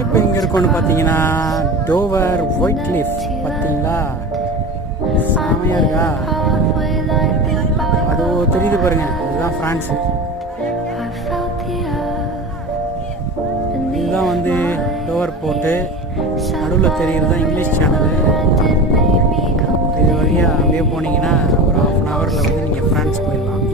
இப்போ எங்கே இருக்கோன்னு பார்த்தீங்கன்னா டோவர் ஒயிட் கிளிஃப் பார்த்தீங்களா, செமையாக இருக்கா. அது தெரியுது பாருங்க, இதுதான் ஃப்ரான்ஸு. இதுதான் வந்து டோவர் போட்டு நடுவில் தெரியுறது தான் இங்கிலீஷ் சேனலு. இது வழியாக அப்படியே போனீங்கன்னா ஒரு 1/2 hour வந்து நீங்கள் ஃப்ரான்ஸ் போயிடலாம்.